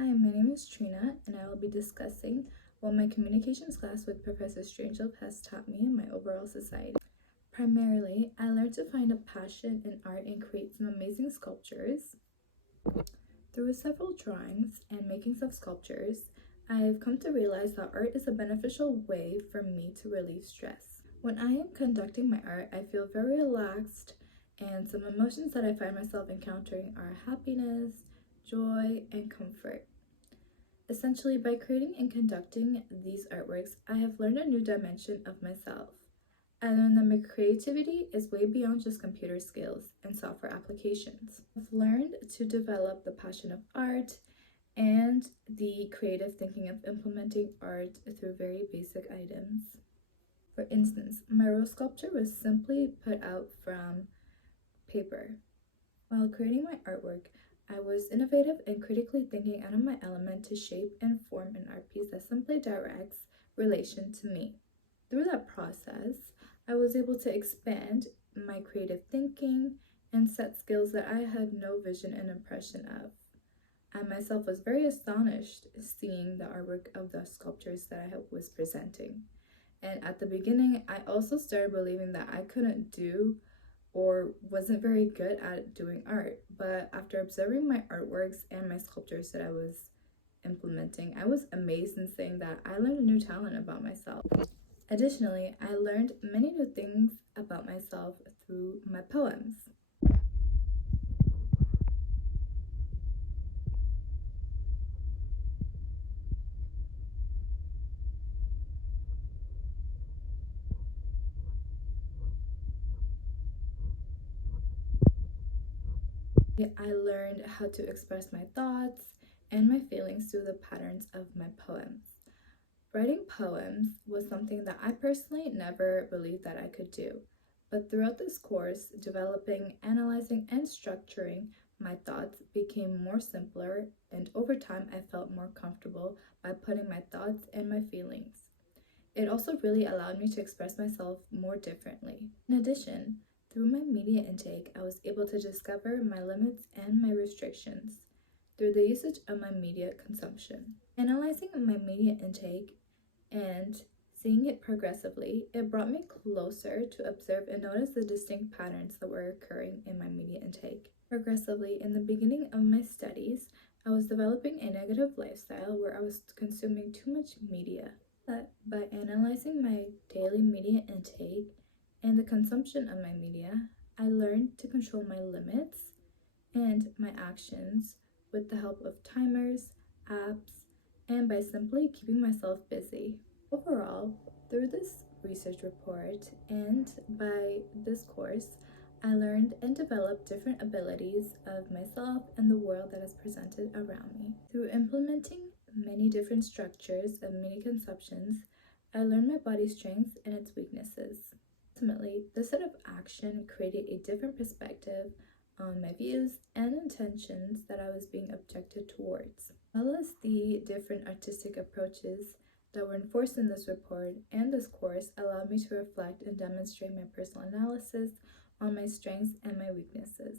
Hi, my name is Trina, and I will be discussing what my communications class with Professor Strangelove has taught me in my overall society. Primarily, I learned to find a passion in art and create some amazing sculptures. Through several drawings and makings of sculptures, I have come to realize that art is a beneficial way for me to relieve stress. When I am conducting my art, I feel very relaxed, and some emotions that I find myself encountering are happiness, joy, and comfort. Essentially, by creating and conducting these artworks, I have learned a new dimension of myself. I learned that my creativity is way beyond just computer skills and software applications. I've learned to develop the passion of art and the creative thinking of implementing art through very basic items. For instance, my rose sculpture was simply put out from paper. While creating my artwork, I was innovative and critically thinking out of my element to shape and form an art piece that simply directs relation to me. Through that process, I was able to expand my creative thinking and set skills that I had no vision and impression of. I myself was very astonished seeing the artwork of the sculptures that I was presenting. And at the beginning, I also started believing that I couldn't do or wasn't very good at doing art. But after observing my artworks and my sculptures that I was implementing, I was amazed in saying that I learned a new talent about myself. Additionally, I learned many new things about myself through my poems. I learned how to express my thoughts and my feelings through the patterns of my poems. Writing poems was something that I personally never believed that I could do. But throughout this course, developing, analyzing, and structuring my thoughts became more simpler, and over time, I felt more comfortable by putting my thoughts and my feelings. It also really allowed me to express myself more differently. In addition, through my media intake, I was able to discover my limits and my restrictions through the usage of my media consumption. Analyzing my media intake and seeing it progressively, it brought me closer to observe and notice the distinct patterns that were occurring in my media intake. Progressively, in the beginning of my studies, I was developing a negative lifestyle where I was consuming too much media. But by analyzing my daily media intake and the consumption of my media, I learned to control my limits and my actions with the help of timers, apps, and by simply keeping myself busy. Overall, through this research report and by this course, I learned and developed different abilities of myself and the world that is presented around me. Through implementing many different structures of media conceptions, I learned my body's strengths and its weaknesses. Ultimately, this set of action created a different perspective on my views and intentions that I was being objected towards, as well as the different artistic approaches that were enforced in this report and this course allowed me to reflect and demonstrate my personal analysis on my strengths and my weaknesses.